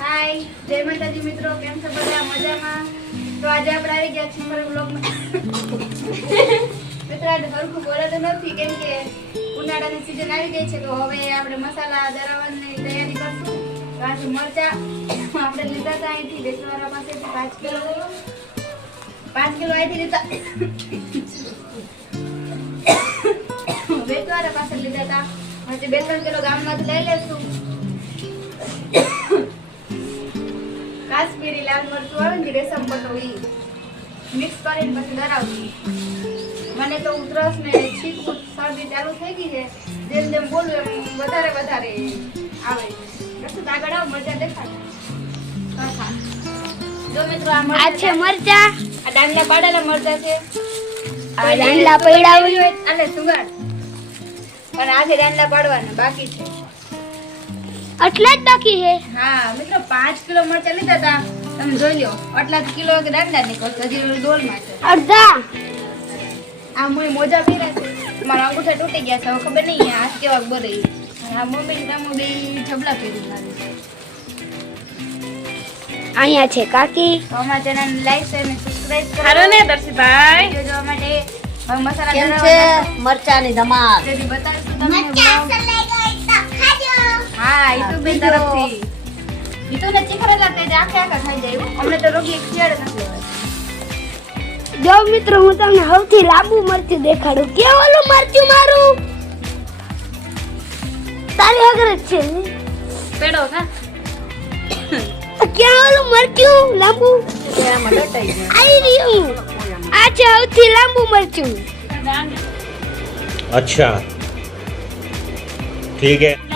હાય જય માતાજી મિત્રો, કેમ છો બધા? મજામાં? તો આજે આપણે આવી ગયા છીએ મારા બ્લોગમાં મિત્રો, આજે હરખું બોલાતું નથી, કેમ કે ઉનાળાની સિઝન આવી ગઈ છે, તો હવે આપણે મસાલા દરાવવાની તૈયારી કરશું. આજે મરચા આપણે લીધા હતા અહીંથી દેશવાળા પાસેથી પાંચ કિલો. પાંચ કિલો અહીંથી લીધા. વેચવાળા પાસે લીધા હતા. હજી બે ત્રણ કિલો ગામમાંથી લઈ લેશું. લાલ ને રેશમ પટોળી મિક્સ કરીને પછી ધરાવતી. મને તો ઉધરસ ને છીકું શરદી ચાલુ થઈ ગઈ છે. જેમ જેમ બોલું એમ વધારે વધારે આવે કશું આગળ આવ જો મિત્રો આ છે મરચા. આ પાડેલા મરચા છે. આ પડ્યા અને સુગાડ પણ આજે પાડવાના બાકી છે. આટલા જ બાકી છે? હા મિત્રો પાંચ કિલો મરચા લીધા હતા. તમે જોઈ લો આટલા કિલો કે દાંડા નીકળશે હજી ડોલમાં છે. અડધા? આ મુય મોજા પહેર્યા છે. મારા અંગૂઠા તૂટી ગયા છે હવે ખબર નહીં હાથ કેવા બરે આ મમ્મી ને રામુ બે જબલા પહેરી લાગે અહીંયા છે કાકી. તો અમારા ચેનલ લાઈક અને સબસ્ક્રાઇબ કરો. હારો ને દર્શીભાઈ જોજો માટે મસાલા કેમ છે? મરચાની ધમાલ. બતાવીશું તમને. હા ઈતુ બેન તરફથી. જો મિત્રો હું તમને સૌથી લાંબુ મરચું દેખાડું. કે ઓલું મરચું મારું? તારી આગળ છે. ક્યાં ઓલું મરચું? આઈ રહ્યું. આ સૌથી લાંબુ મરચું. અચ્છા. ઠીક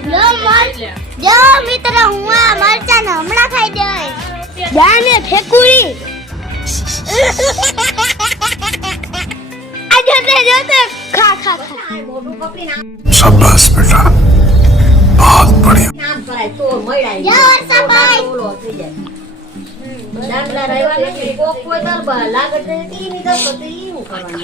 જો મિત્ર હું આ મરચાં હમણાં ખાઈ દઈશ. જાને ફેકુરી. આ જોતે જોતે. ખા ખા ખા. શાબાશ બેટા. બહુત બઢિયા. નામ ભરાય તો મળાય જો વર્ષા ભાઈ. બોલો થઈ તો ઈ હું કરવાનું?